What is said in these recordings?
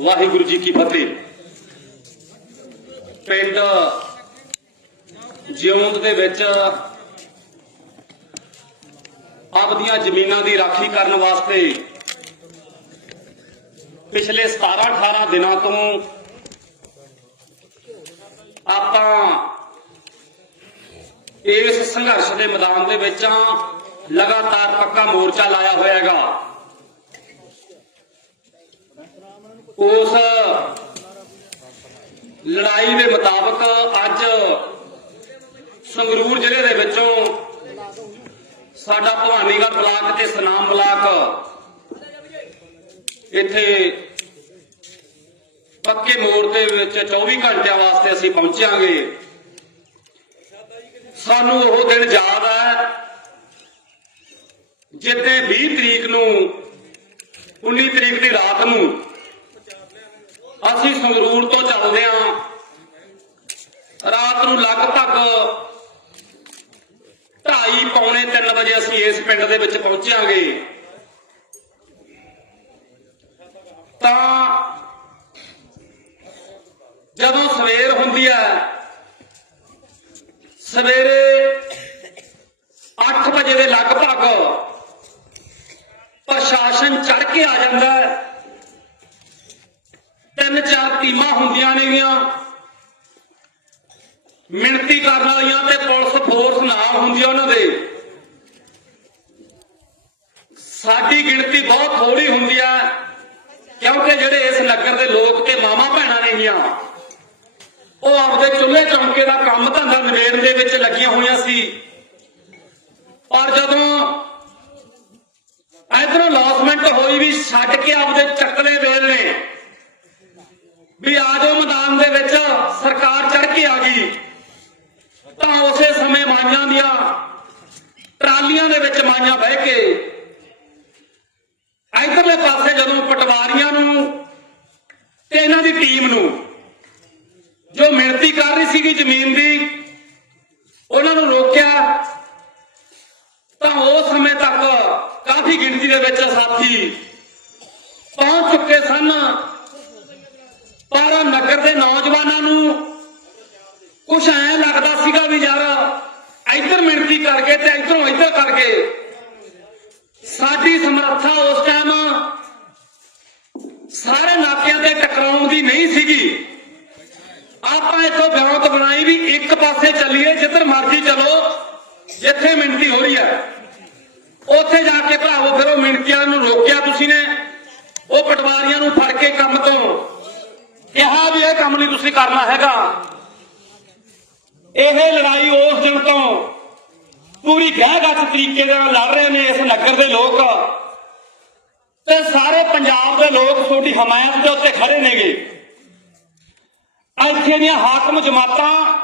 ਵਾਹਿਗੁਰੂ ਜੀ ਕੀ ਫਤਿਹ। ਪਿੰਡ ਜਿਉਂਦ ਦੇ ਵਿੱਚ ਆਪਦੀਆਂ ਜ਼ਮੀਨਾਂ ਦੀ ਰਾਖੀ ਕਰਨ ਵਾਸਤੇ ਪਿਛਲੇ 17 18 ਦਿਨਾਂ ਤੋਂ ਆਪਾਂ ਇਸ ਸੰਘਰਸ਼ ਦੇ ਮੈਦਾਨ ਦੇ ਵਿੱਚ ਲਗਾਤਾਰ ਪੱਕਾ ਮੋਰਚਾ ਲਾਇਆ ਹੋਇਆ ਹੈਗਾ। ਉਸ ਲੜਾਈ ਦੇ ਮੁਤਾਬਕ ਅੱਜ ਸੰਗਰੂਰ ਜ਼ਿਲ੍ਹੇ ਦੇ ਵਿੱਚੋਂ ਸਾਡਾ ਭਵਾਨੀਗੜ੍ਹ ਬਲਾਕ ਤੇ ਸਨਾਮ ਬਲਾਕ ਇੱਥੇ ਪੱਕੇ ਮੋੜ ਦੇ ਵਿੱਚ 24 ਘੰਟਿਆਂ ਵਾਸਤੇ ਅਸੀਂ ਪਹੁੰਚਾਂਗੇ। ਸਾਨੂੰ ਉਹ ਦਿਨ ਯਾਦ ਹੈ ਜਿੱਤੇ 20 ਤਰੀਕ ਨੂੰ 19 ਤਰੀਕ ਦੀ ਰਾਤ ਨੂੰ ਅਸੀਂ ਸੰਗਰੂਰ ਤੋਂ ਚੱਲਦੇ ਹਾਂ। ਰਾਤ ਨੂੰ ਲਗਭਗ 2:30 ਪੌਣੇ 3 ਵਜੇ ਅਸੀਂ ਇਸ ਪਿੰਡ ਦੇ ਵਿੱਚ ਪਹੁੰਚਾਂਗੇ। ਤਾਂ ਜਦੋਂ ਸਵੇਰ ਹੁੰਦੀ ਹੈ, ਸਵੇਰੇ 8 ਵਜੇ ਦੇ ਲਗਭਗ ਪ੍ਰਸ਼ਾਸਨ ਚੜ ਕੇ ਆ ਜਾਂਦਾ ਹੈ। ਤਿੰਨ ਚਾਰ ਟੀਮਾਂ ਹੁੰਦੀਆਂ ਨੇਗੀਆਂ। ਮਿਣਤੀ ਕਰਨ ਵਾਲੀਆਂ ਤੇ ਪੁਲਿਸ ਫੋਰਸ ਨਾਲ ਹੁੰਦੀ ਉਹਨਾਂ ਦੇ। ਸਾਡੀ ਗਿਣਤੀ ਬਹੁਤ ਥੋੜੀ ਹੁੰਦੀ ਆ, ਕਿਉਂਕਿ ਜਿਹੜੇ ਇਸ ਨਗਰ ਦੇ ਲੋਕ ਤੇ ਮਾਮਾ ਭੈਣਾਂ ਨੇਗੀਆਂ, ਉਹ ਆਪਦੇ ਚੁੱਲ੍ਹੇ ਚਮਕੇ ਦਾ ਕੰਮ ਧੰਦਾ ਨਿਬੇੜਨ ਦੇ ਵਿੱਚ ਲੱਗੀਆਂ ਹੋਈਆਂ ਸੀ। ਔਰ ਜਦੋਂ ਇਧਰੋਂ ਲੌਸਮੈਂਟ ਹੋਈ ਵੀ ਛੱਡ ਕੇ ਆਪਦੇ ਚੱਕਲੇ ਵੇਲ ਨੇ ਵੀ ਆ ਜਾਓ ਮੈਦਾਨ ਦੇ ਵਿੱਚ, ਸਰਕਾਰ ਚੜ ਕੇ ਆ ਗਈ। ਤਾਂ ਉਸੇ ਸਮੇਂ ਮਾਈਆਂ ਦੀਆਂ ਟਰਾਲੀਆਂ ਦੇ ਵਿੱਚ ਮਾਈਆਂ ਬਹਿ ਕੇ ਇਧਰਲੇ ਪਾਸੇ ਜਦੋਂ ਪਟਵਾਰੀਆਂ ਨੂੰ ਤੇ ਇਹਨਾਂ ਦੀ ਟੀਮ ਨੂੰ ਜੋ ਮਿਹਨਤੀ ਕਰ ਰਹੀ ਸੀਗੀ ਜ਼ਮੀਨ ਦੀ, ਉਹਨਾਂ ਨੂੰ ਰੋਕਿਆ। ਤਾਂ ਉਸ ਸਮੇਂ ਤੱਕ ਕਾਫੀ ਗਿਣਤੀ ਦੇ ਵਿੱਚ ਸਾਥੀ ਇੱਧਰ ਸਾਡੀ ਸਮਰੱਥਾ ਉਸ ਟਾਈਮ ਸਾਰੇ ਨਾਕਿਆਂ ਤੇ ਟਕਰਾਉਣ ਦੀ ਨਹੀਂ ਸੀਗੀ। ਆਪਾਂ ਇੱਥੋਂ ਬਿਆਨਤ ਬਣਾਈ ਵੀ ਇੱਕ ਪਾਸੇ ਚੱਲੀਏ, ਜਿੱਧਰ ਮਰਜ਼ੀ ਚਲੋ, ਜਿੱਥੇ ਮਿਹਨਤੀ ਹੋ ਰਹੀ ਹੈ। ਉੱਥੇ ਜਾ ਕੇ ਭਰਾਵੋ ਫਿਰ ਉਹ ਮਿਹਨਤੀਆਂ ਨੂੰ ਰੋਕਿਆ ਤੁਸੀਂ ਨੇ। ਉਹ ਪਟਵਾਰੀਆਂ ਨੂੰ ਫੜ ਕੇ ਕੰਮ ਤੋਂ ਕਿਹਾ ਵੀ ਇਹ ਕੰਮ ਨਹੀਂ ਤੁਸੀਂ ਕਰਨਾ ਹੈਗਾ। ਇਹ ਲੜਾਈ ਉਸ ਦਿਨ ਤੋਂ ਪੂਰੀ ਗਹਿ-ਗੱਜ ਤਰੀਕੇ ਦੇ ਨਾਲ ਲੜ ਰਹੇ ਨੇ ਇਸ ਨਗਰ ਦੇ ਲੋਕ। ਤੇ ਸਾਰੇ ਪੰਜਾਬ ਦੇ ਲੋਕ ਤੁਹਾਡੀ ਹਮਾਇਤ ਦੇ ਉੱਤੇ ਖੜੇ ਨੇਗੇ। ਇੱਥੇ ਦੀਆਂ ਹਾਕਮ ਜਮਾਤਾਂ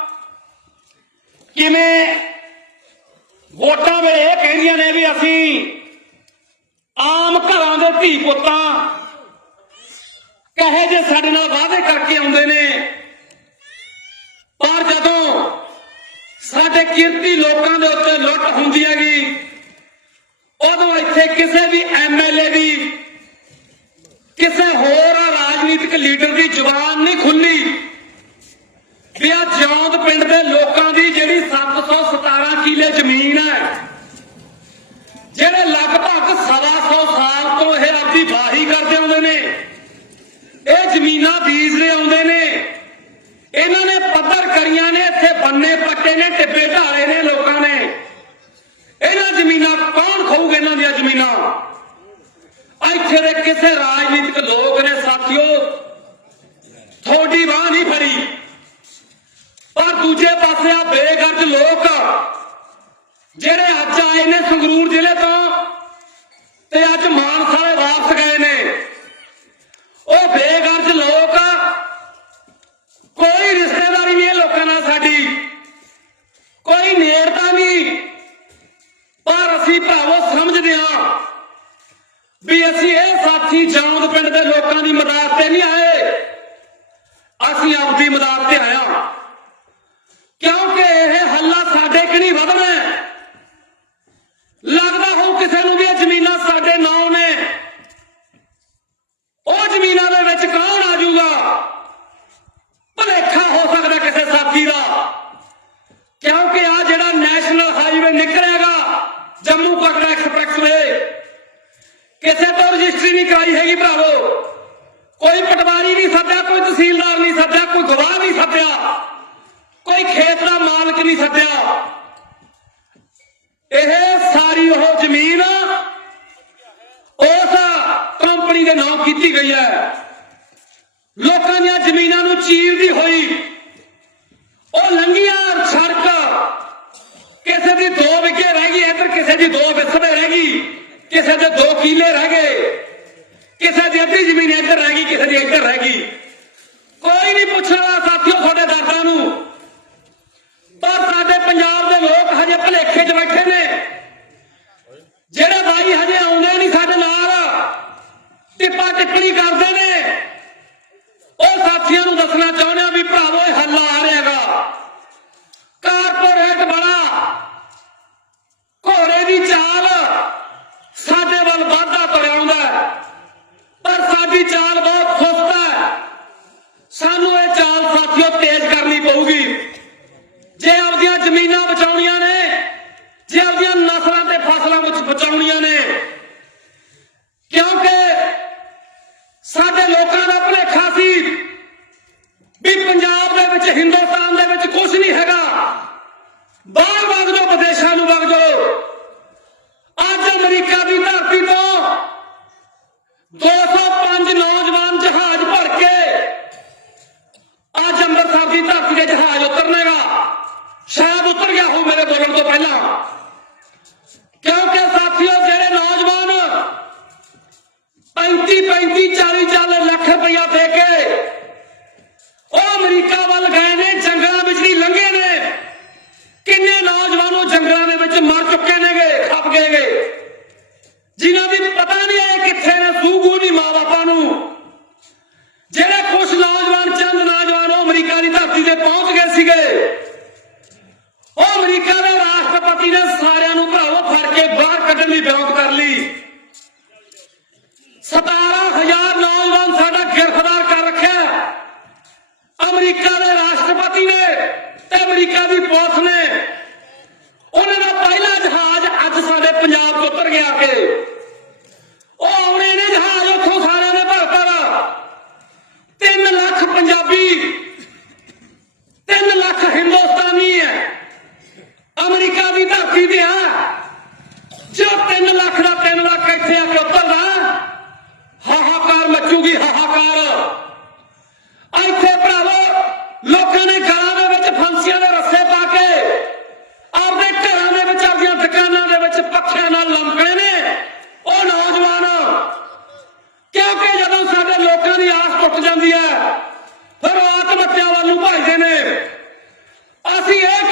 ਕਿਵੇਂ ਵੋਟਾਂ ਵੇਲੇ ਇਹ ਕਹਿੰਦੀਆਂ ਨੇ ਵੀ ਅਸੀਂ ਆਮ ਘਰਾਂ ਦੇ ਧੀ ਪੁੱਤਾਂ ਕਹੇ ਜੇ ਸਾਡੇ ਨਾਲ ਵਾਅਦੇ ਕਰਕੇ ਆਉਂਦੇ ਨੇ। ਪਰ ਜਦੋਂ ਸਾਡੇ ਕਿਰਤੀ ਲੋਕਾਂ ਦੇ ਉੱਤੇ ਲੁੱਟ ਹੁੰਦੀ ਹੈਗੀ। ਉਦੋਂ ਇੱਥੇ ਕਿਸੇ ਵੀ ਐਮਐਲਏ ਦੀ, ਕਿਸੇ ਹੋਰ ਰਾਜਨੀਤਿਕ ਲੀਡਰ ਦੀ ਜ਼ੁਬਾਨ ਨਹੀਂ ਖੁੱਲੀ। ਵੀ ਆ ਜੌਂਦ ਪਿੰਡ ਦੇ ਲੋਕਾਂ ਦੀ ਜਿਹੜੀ 717 ਕਿੱਲੇ ਜ਼ਮੀਨ ਹੈ, ਜਿਹੜੇ ਲਗਭਗ ਸਵਾ ਸੌ ਸਾਲ ਤੋਂ ਇਹ ਆਪਦੀ ਵਾਹੀ ਕਰਦੇ ਆਉਂਦੇ ਨੇ, ਇਹ ਜ਼ਮੀਨਾਂ ਬੀਜਦੇ ਆਉਂਦੇ ਨੇ ਇਹਨਾਂ ਨੇ ਪੱਧਰ ਕਰੀਆਂ ਨੇ, ਇੱਥੇ ਬੰਨੇ ਪੱਟੇ ਨੇ, ਟਿੱਬੇ ਢਾਲੇ ਨੇ ਲੋਕਾਂ ਨੇ। ਇਹਨਾਂ ਜ਼ਮੀਨਾਂ ਕੌਣ ਖਾਊਗਾ, ਇਹਨਾਂ ਦੀਆਂ ਜ਼ਮੀਨਾਂ? ਇੱਥੇ ਦੇ ਕਿਸੇ ਰਾਜਨੀਤਿਕ ਲੋਕ ਨੇ, ਸਾਥੀਓ। ਥੋੜੀ ਬਾਹ ਨਹੀਂ ਫੜੀ। ਪਰ ਦੂਜੇ ਪਾਸੇ ਆ ਬੇਗਰਜ ਲੋਕ ਜਿਹੜੇ ਅੱਜ ਆਏ ਨੇ ਸੰਗਰੂਰ ਜ਼ਿਲ੍ਹੇ ਤੋਂ ਤੇ ਅੱਜ ਮਾਨਸਾ ਵਾਪਸ ਗਏ ਨੇ। ਉਹ ਬੇਗਰਜ ਅਸੀਂ ਭਰਾਵੋ ਸਮਝਦੇ ਹਾਂ ਵੀ ਅਸੀਂ ਇਹ ਸਾਥੀ ਜੌਂਦ ਪਿੰਡ ਦੇ ਲੋਕਾਂ ਦੀ ਮਦਦ ਤੇ ਨਹੀਂ ਆਏ। ਅਸੀਂ ਆਪਦੀ ਮਦਦ ਤੇ ਆਇਆ ਕਿਉਂਕਿ ਇਹ ਹੱਲਾ ਸਾਡੇ ਕਿਣੀ ਵਧਣਾ ਲੱਗਦਾ ਹੋ ਕਿਸੇ ਨੂੰ ਵੀ ਇਹ ਜ਼ਮੀਨਾਂ ਸਾਡੇ ਨਾਂ ਨੇ। ਉਹ ਜ਼ਮੀਨਾਂ ਦੇ ਵਿੱਚ ਕੌਣ ਆ ਜਾਊਗਾ? ਭਲੇਖਾ ਹੋ ਸਕਦਾ ਕਿਸੇ ਸਾਥੀ ਦਾ। ਕਿਉਂਕਿ ਜੰਮੂ ਪਟਨਾ ਐਕਸਪ੍ਰੈਸ ਵੇ ਕਿਸੇ ਤੋਂ ਰਜਿਸਟਰੀ ਨਹੀਂ ਕਰਾਈ ਹੈਗੀ ਭਰਾਵੋ। ਕੋਈ ਪਟਵਾਰੀ ਨਹੀਂ ਸੱਦਿਆ, ਕੋਈ ਤਹਿਸੀਲਦਾਰ ਨਹੀਂ ਸੱਦਿਆ, ਕੋਈ ਗਵਾਹ ਨਹੀਂ ਸੱਦਿਆ, ਕੋਈ ਖੇਤ ਦਾ ਮਾਲਕ ਨਹੀਂ ਸੱਦਿਆ। ਇਹ ਸਾਰੀ ਉਹ ਜ਼ਮੀਨ ਉਸ ਕੰਪਨੀ ਦੇ ਨਾਮ ਕੀਤੀ ਗਈ ਹੈ। ਲੋਕਾਂ ਦੀਆਂ ਜ਼ਮੀਨਾਂ ਨੂੰ ਚੀਰਦੀ ਹੋਈ ਗਈ ਕਿਸੇ ਦੀ 2 ਵਿਸਵੇ ਰਹਿ ਗਈ। ਕਿਸੇ ਦੇ 2 ਕਿੱਲੇ ਰਹਿ ਗਏ। ਕਿਸੇ ਦੀ ਅੱਧੀ ਜ਼ਮੀਨ ਇੱਧਰ ਰਹਿ ਗਈ, ਕਿਸੇ ਦੀ ਇੱਧਰ ਰਹਿ ਗਈ। ਕੋਈ ਨਹੀਂ ਪੁੱਛਣ ਸਾਥੀਓ ਤੁਹਾਡੇ ਦਰਦਾਂ ਨੂੰ। ਪਰ ਸਾਡੇ ਪੰਜਾਬ ਦੇ ਲੋਕ ਹਜੇ ਭਲੇਖੇ 'ਚ ਬੈਠੇ ਨੇ। ਜਿਹੜੇ ਬਾਈ ਹਜੇ ਆਉਂਦੇ ਨਹੀਂ ਸਾਡੇ ਨਾਲ, ਟਿੱਪਾ ਟਿੱਪਣੀ ਕਰਦੇ ਨੇ। ਉਹ ਸਾਥੀਆਂ ਨੂੰ ਦੱਸ ਚਾਹੁੰਦੇ ਆ ਵੀ ਭਰਾਵੋ ਇਹ ਹੱਲ ਆ ਰਿਹਾਗਾ ਕਾਰਪੋਰੇਟ ਵਾਲਾ ਘੋੜੇ ਦੀ ਚਾਲ ਸਾਡੇ ਵੱਲ ਵਾਧਾ ਤੁਰਿਆ ਆਉਂਦਾ ਹੈ। ਪਰ ਸਾਡੀ ਚਾਲ ਬਹੁਤ ਸੁਸਤ ਹੈ ਸਾਨੂੰ ਇਹ ਚਾਲ ਸਾਥੀਓ ਤੇਜ਼ ਕਰਨੀ ਪਊਗੀ ਜੇ ਆਪਦੀਆਂ ਜ਼ਮੀਨਾਂ ਬਚਾਉਣੀਆਂ ਨੇ ਜੇ ਆਪਦੀਆਂ ਨਸਲਾਂ ਤੇ ਫਸਲਾਂ ਵਿੱਚ ਬਚਾਉਣੀਆਂ ਨੇ ਕਿਉਂਕਿ ਸਾਡੇ ਲੋਕਾਂ ਦਾ ਭੁਲੇਖਾ ਸੀ ਵੀ ਪੰਜਾਬ ਦੇ ਵਿੱਚ, ਹਿੰਦੁਸਤਾਨ ਦੇ ਵਿੱਚ ਕੁਝ ਨਹੀਂ ਹੈਗਾ। ਬਾਹਰ ਵਗ ਜਾਓ ਵਿਦੇਸ਼ਾਂ ਨੂੰ ਵਗ ਜਾਓ, ਅੱਜ ਅਮਰੀਕਾ ਦੀ ਧਰਤੀ ਤੋਂ 205 ਨੌਜਵਾਨ ਜਹਾਜ਼ ਭਰ ਕੇ ਅੱਜ ਅੰਮ੍ਰਿਤਸਰ ਦੀ ਧਰਤੀ ਤੇ ਜਹਾਜ਼ ਉਤਰਨੇਗਾ। ਸ਼ਾਇਦ ਉਤਰ ਗਿਆ ਹੋ ਮੇਰੇ ਬੋਲਣ ਤੋਂ ਪਹਿਲਾਂ। ਕਿਉਂਕਿ ਸਾਥੀਓ, ਜਿਹੜੇ ਨੌਜਵਾਨ 35 35 40 40 ਲੱਖ ਰੁਪਇਆ ਦੇ ਕੇ ਉਹ ਅਮਰੀਕਾ ਵੱਲ ਗਏ ਨੇ ਜੰਗਲਾਂ ਵਿੱਚ ਹੀ ਲੰਘੇ ਨੇ ਕਿੰਨੇ ਨੌਜਵਾਨ ਉਹ ਜੰਗਲਾਂ ਦੇ ਵਿੱਚ ਮਰ ਚੁੱਕੇ ਨੇਗੇ ਖੱਪ ਗਏ ਗੇ ਜਿਨ੍ਹਾਂ ਦੀ ਪਤਾ ਨਹੀਂ ਹੈ ਕਿੱਥੇ ਨੇ ਸੂਗੂ ਨਹੀਂ ਮਾਂ ਬਾਪਾਂ ਨੂੰ ਜਿਹੜੇ ਕੁਝ ਨੌਜਵਾਨ ਚੰਦ ਨੌਜਵਾਨ ਉਹ ਅਮਰੀਕਾ ਦੀ ਧਰਤੀ ਤੇ ਪਹੁੰਚ ਗਏ ਸੀਗੇ ਉਹ ਅਮਰੀਕਾ ਦੇ ਰਾਸ਼ਟਰਪਤੀ ਨੇ ਸਾਰਿਆਂ ਨੂੰ ਭਰਾਵੋ ਫੜ ਕੇ ਬਾਹਰ ਕੱਢਣ ਦੀ ਬਿਆਨ ਕਰ ਲਈ 17000 ਨੌਜਵਾਨ ਸਾਡਾ ਗ੍ਰਿਫਤਾਰ ਕਰ ਰੱਖਿਆ। ਅਮਰੀਕਾ ਦੇ ਰਾਸ਼ਟਰਪਤੀ ਨੇ ਤੇ ਅਮਰੀਕਾ ਦੀ ਪੁਲਿਸ ਨੇ। ਉਹਨਾਂ ਦਾ ਪਹਿਲਾ ਜਹਾਜ਼ ਅੱਜ ਸਾਡੇ ਪੰਜਾਬ ਤੋਂ ਉਤਰ ਗਿਆ ਕੇ ਉਹ ਆਉਣੇ ਨੇ ਜਹਾਜ਼ ਉੱਥੋਂ ਸਾਰਿਆਂ ਨੇ ਭਰ ਭਰ। 3 ਲੱਖ ਪੰਜਾਬੀ 3 ਲੱਖ ਹਿੰਦੁਸਤਾਨੀ ਹੈ। ਅਮਰੀਕਾ ਦੀ ਧਰਤੀ ਤੇ ਆ ਜੋ 3 ਲੱਖ ਦਾ 3 ਲੱਖ ਇੱਥੇ ਆ ਕੇ ਉਤਰਦਾ ਹਾਹਾਕਾਰ ਮਚੂਗੀ ਇੱਥੇ ਭਰਾਵੋ, ਲੋਕਾਂ ਨੇ ਘਰਾਂ ਦੇ ਵਿੱਚ, ਫਾਂਸੀਆਂ ਦੇ ਰੱਸੇ ਪਾ ਕੇ ਆਪਣੇ ਘਰਾਂ ਦੇ ਵਿੱਚ ਆਪਣੀਆਂ ਦੁਕਾਨਾਂ ਦੇ ਵਿੱਚ ਪੱਖਿਆਂ ਨਾਲ ਲੰਪੇ ਨੇ। ਉਹ ਨੌਜਵਾਨ, ਕਿਉਂਕਿ ਜਦੋਂ ਸਾਡੇ ਲੋਕਾਂ ਦੀ ਆਸ ਟੁੱਟ ਜਾਂਦੀ ਹੈ, ਫਿਰ ਉਹ ਆਤਮ ਹੱਤਿਆ ਵੱਲ ਨੂੰ ਭੱਜਦੇ ਨੇ। ਅਸੀਂ ਇਹ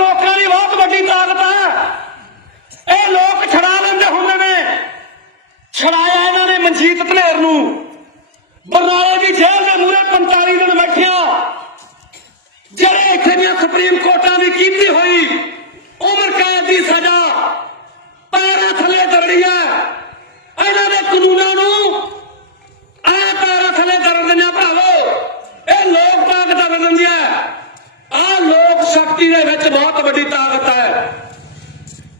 ਲੋਕਾਂ ਦੀ ਬਹੁਤ ਵੱਡੀ ਤਾਕਤ ਹੈ ਇਹ ਲੋਕ ਛੜਾ ਲੈਂਦੇ ਹੁੰਦੇ ਨੇ। ਛੜਾਇਆ ਇਹਨਾਂ ਨੇ ਮਨਜੀਤ ਧਨੇਰ ਨੂੰ। ਬਰਨਾਲੇ ਦੀ ਜੇਲ੍ਹ ਦੇ ਮੂਹਰੇ 45 ਦਿਨ ਬੈਠਿਆ। ਜਿਹੜੇ ਇੱਥੇ ਦੀਆਂ ਸੁਪਰੀਮ ਕੋਰਟਾਂ ਦੀ ਕੀਤੀ ਹੋਈ ਉਮਰ ਕੈਦ ਦੀ ਸਜ਼ਾ ਪੈਰਾਂ ਥੱਲੇ ਦਰੜੀ ਹੈ ਇਹਨਾਂ ਦੇ ਕਾਨੂੰਨਾਂ ਨੂੰ ਆ ਪੈਰਾਂ ਥੱਲੇ ਦਰੜ ਦਿੰਦੇ ਭਰਾਵੋ ਇਹ ਲੋਕ ਤਾਕਤ ਦਰੜ ਦਿੰਦੀ ਹੈ ਆ। ਦੇ ਵਿੱਚ ਬਹੁਤ ਵੱਡੀ ਤਾਕਤ ਹੈ।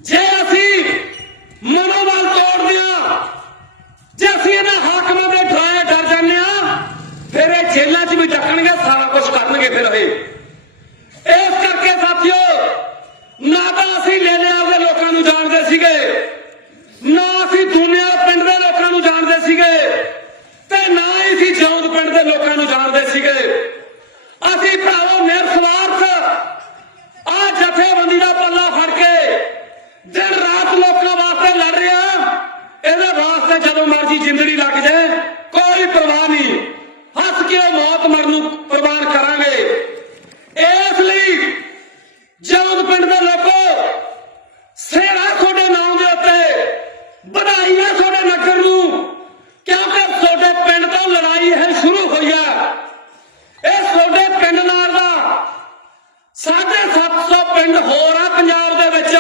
ਜੇ ਅਸੀਂ ਮਨੋਬਲ ਤੋੜਦੇ ਹਾਂ, ਜੇ ਅਸੀਂ ਇਹਨਾਂ ਹਾਕਮਾਂ ਦੇ ਡਰਾਏ ਡਰ ਜਾਂਦੇ ਹਾਂ, ਫਿਰ ਇਹ ਜੇਲ੍ਹਾਂ 'ਚ ਵੀ ਡੱਕਣਗੇ, ਸਾਰਾ ਕੁਝ ਕਰਨਗੇ ਫਿਰ ਇਹ। ਇਸ ਕਰਕੇ ਸਾਥੀਓ, ਨਾ ਤਾਂ ਅਸੀਂ ਲੈਣੇ ਆਪਦੇ ਲੋਕਾਂ ਨੂੰ ਜਾਣਦੇ ਸੀਗੇ, ਨਾ ਅਸੀਂ ਦੁਨੀਆ ਪਿੰਡ ਦੇ ਲੋਕਾਂ ਨੂੰ ਜਾਣਦੇ ਸੀਗੇ, ਤੇ ਨਾ ਹੀ ਅਸੀਂ ਜੌਂਦ ਪਿੰਡ ਦੇ ਲੋਕਾਂ ਨੂੰ ਜਾਣਦੇ ਸੀਗੇ। ਅਸੀਂ ਭਰਾਵੋ ਨਿਰਸਵਾਰਥ ਆ ਜਥੇਬੰਦੀ ਦਾ ਪੱਲਾ ਫੜ ਕੇ ਦਿਨ ਰਾਤ ਲੋਕਾਂ ਵਾਸਤੇ ਲੜ ਰਹੇ। ਇਹਦੇ ਵਾਸਤੇ ਜਦੋਂ ਮਰਜ਼ੀ ਜ਼ਿੰਦਗੀ ਲੱਗ ਜਾਏ, ਕੋਈ ਪਰਵਾਹ ਨਹੀਂ। ਹੱਸ ਕੇ ਉਹ ਮੌਤ ਮਰਨ ਨੂੰ ਕੁਰਬਾਨ ਕਰਾਂਗੇ। ਇਸ ਲਈ ਜੌਂਦ ਪਿੰਡ ਦੇ ਲੋਕੋ ਸੇਰਾ ਤੁਹਾਡੇ ਨਾਮ ਦੇ ਉੱਤੇ ਵਧਾਈਆਂ ਤੁਹਾਡੇ ਨਗਰ ਨੂੰ, ਕਿਉਂਕਿ ਤੁਹਾਡੇ ਪਿੰਡ ਤੋਂ ਲੜਾਈ ਹੈ ਸ਼ੁਰੂ ਹੋਈ ਹੈ ਇਹ ਤੁਹਾਡੇ ਪਿੰਡ ਨਾਲ ਦਾ 750 ਪਿੰਡ ਹੋਰ ਆ ਪੰਜਾਬ ਦੇ ਵਿੱਚ।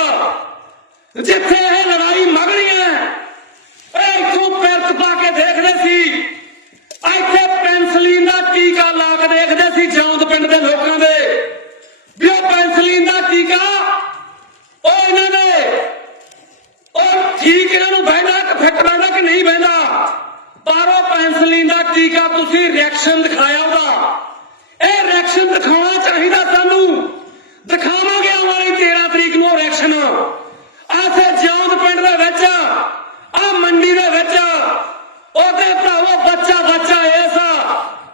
ਜਿੱਥੇ ਇਹ ਲੜਾਈ ਮਗਣੀ ਹੈ, ਇਹ ਇੱਥੋਂ ਪਿਰਤ ਪਾ ਕੇ ਦੇਖਦੇ ਸੀ। ਇੱਥੇ ਪੈਨਸਲੀਨ ਦਾ ਟੀਕਾ ਲਾ ਕੇ ਦੇਖਦੇ ਸੀ ਜੌਂਦ ਪਿੰਡ ਦੇ ਲੋਕਾਂ ਦੇ। ਵੀ ਉਹ ਪੈਨਸਲੀਨ ਦਾ ਟੀਕਾ, ਉਹ ਇਹਨਾਂ ਨੇ, ਉਹ ਠੀਕ ਇਹਨਾਂ ਨੂੰ ਬਹਿੰਦਾ ਕਿ ਫਿੱਟ ਬਹਿੰਦਾ ਕਿ ਨਹੀਂ ਬਹਿੰਦਾ? ਪਰ ਉਹ ਪੈਨਸਲੀਨ ਦਾ ਟੀਕਾ ਤੁਸੀਂ ਰਿਐਕਸ਼ਨ ਦਿਖਾਇਆ ਉਹਦਾ। ਇਹ ਰਿਐਕਸ਼ਨ ਦਿਖਾਉਣਾ ਚਾਹੀਦਾ ਸਾਨੂੰ। ਦਿਖਾਵਾਂਗੇ ਆਉਣ 13 ਤਰੀਕ ਨੂੰ ਰਿਐਕਸ਼ਨ ਆਥੇ ਜੌਂਦ ਪਿੰਡ ਦੇ ਵਿੱਚ ਆ ਮੰਡੀ ਦੇ ਵਿੱਚ, ਉਹਦੇ ਭਰਾਵੋ ਬੱਚਾ ਬੱਚਾ ਇਸ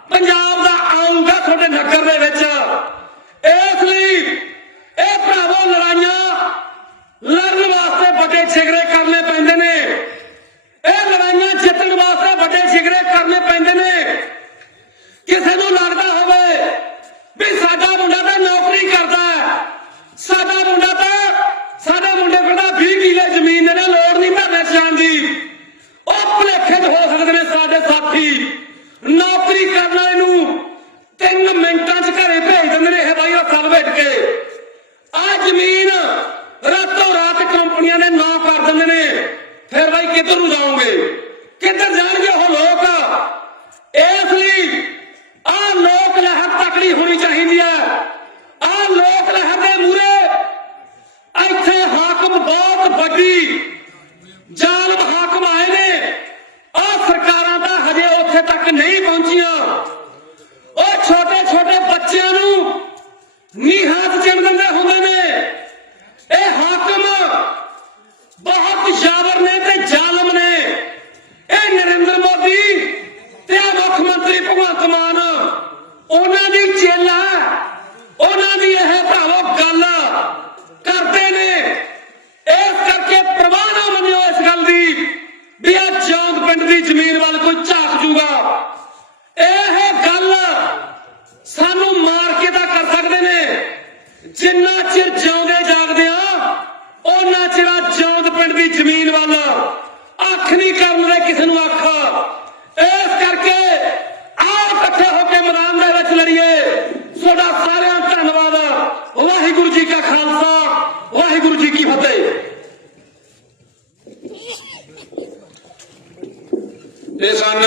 ਪੰਜਾਬ ਦਾ ਆਉਂਦਾ ਤੁਹਾਡੇ ਨਗਰ ਦੇ ਵਿੱਚ। ਇਸ ਲਈ ਇਹ ਭਰਾਵੋ ਲੜਾਈਆਂ ਲੜਨ ਵਾਸਤੇ ਵੱਡੇ ਛਿਗਰੇ ਕਰਨੇ ਪੈਂਦੇ ਨੇ ਇਹ ਲੜਾਈਆਂ ਜਿੱਤਣ ਵਾਸਤੇ ਵੱਡੇ ਛਿਗਰੇ ਕਰਨੇ ਪੈਂਦੇ ਨੇ ਕਿਸੇ ਨੂੰ ਲੱਗਦਾ ਹੋਵੇ ਵੀ ਸਾਡਾ ਮੁੰਡਾ ਤਾਂ ਨੌਕਰੀ ਕਰਦਾ ਹੈ ਸਾਡਾ ਮੁੰਡਾ ਤਾਂ ਸਾਡੇ ਮੁੰਡੇ ਕੋਲ ਤਾਂ 20 ਕਿੱਲੇ ਜ਼ਮੀਨ ਦੇ ਨੇ ਲੋੜ ਨਹੀਂ ਭਰਨੇ ਜਾਣ ਦੀ ਉਹ ਭੁਲੇਖੇ 'ਚ ਹੋ ਸਕਦੇ ਨੇ ਸਾਡੇ ਸਾਥੀ ਨੌਕਰੀ ਕਰਨ ਵਾਲੇ ਨੂੰ ਤਿੰਨ ਮਿੰਟਾਂ 'ਚ ਘਰੇ ਭੇਜ ਦਿੰਦੇ ਨੇ ਇਹ ਬਾਈ ਉਹ ਸਭ ਵੇਟ ਕੇ ਆ ਜ਼ਮੀਨ ਰਾਤੋਂ ਰਾਤ ਕੰਪਨੀਆਂ ਨੇ ਨਾ ਕਰ ਦਿੰਦੇ ਨੇ ਫਿਰ ਬਾਈ ਕਿੱਧਰ ਨੂੰ ਜਾਓਗੇ ਕਿੱਧਰ ਜਾਣਗੇ ਉਹ ਲੋਕ ਇਸ ਲਈ ਆ ਲੋਕ ਲਹਿਰ ਤਕੜੀ ਹੋਣੀ ਚਾਹੀਦੀ ਹੈ ਆ ਲੋਕ ਲਹਿਰ ਦੇ ਮੂਰੇ ਇੱਥੇ ਹਾਕਮ ਬਹੁਤ ਵੱਡੀ ਜ਼ਾਲਮ ਹਾਕਮ ਆਏ ਨੇ ਆ ਸਰਕਾਰਾਂ ਤਾਂ ਹਜੇ ਉੱਥੇ ਤੱਕ ਨਹੀਂ ਪਹੁੰਚੀਆਂ ਉਹ ਛੋਟੇ ਛੋਟੇ ਬੱਚਿਆਂ ਨੂੰ ਨੀਹਾਂ 'ਚ ਚਿਣ ਦਿੰਦੇ ਹੁੰਦੇ ਨੇ ਇਹ ਹਾਕਮ ਬਹੁਤ ਜ਼ਾਬਰ ਨੇ ਤੇ ਜ਼ਾਲਮ ਨੇ ਇਹ ਨਰਿੰਦਰ ਮੋਦੀ ਤੇ ਇਹ ਮੁੱਖ ਮੰਤਰੀ ਭਗਵੰਤ ਮਾਨ ਉਹਨਾਂ ਦੀ ਚੇਲਾ ਉਹਨਾਂ ਦੀ ਇਹ ਭਰਾਵੋ ਗੱਲ ਕਰਦੇ ਨੇ ਇਸ ਕਰਕੇ ਪ੍ਰਵਾਹ ਨਾ ਮੰਨਿਓ ਇਸ ਗੱਲ ਦੀ ਵੀ ਆ ਚੌਂਕ ਪਿੰਡ ਦੀ ਜ਼ਮੀਨ ਵੱਲ ਕੋਈ ਝਾਕ ਜੂਗਾ ਇਹ ਗੱਲ ਸਾਨੂੰ ਮਾਰ ਕੇ ਤਾਂ ਕਰ ਸਕਦੇ ਨੇ ਜਿੰਨਾ ਚਿਰ ਜਿਉਂਦੇ ਜਾਗਦੇ ਆ ਉਹਨਾਂ ਚਿਰ ਆ ਜੌਂਦ ਪਿੰਡ ਦੀ ਜ਼ਮੀਨ ਵੱਲ ਅੱਖ ਨਹੀਂ ਕਰਨ ਦੇ ਕਿਸੇ ਨੂੰ ਅੱਖ। ਇਸ ਕਰਕੇ ਆਓ ਇਕੱਠੇ ਹੋ ਕੇ ਮੈਦਾਨ ਦੇ ਵਿੱਚ ਲੜੀਏ। ਤੁਹਾਡਾ ਸਾਰਿਆਂ ਦਾ ਧੰਨਵਾਦ ਵਾਹਿਗੁਰੂ ਜੀ ਕਾ ਖਾਲਸਾ, ਵਾਹਿਗੁਰੂ ਜੀ ਕੀ ਫਤਿਹ। ਇਹ ਸਨ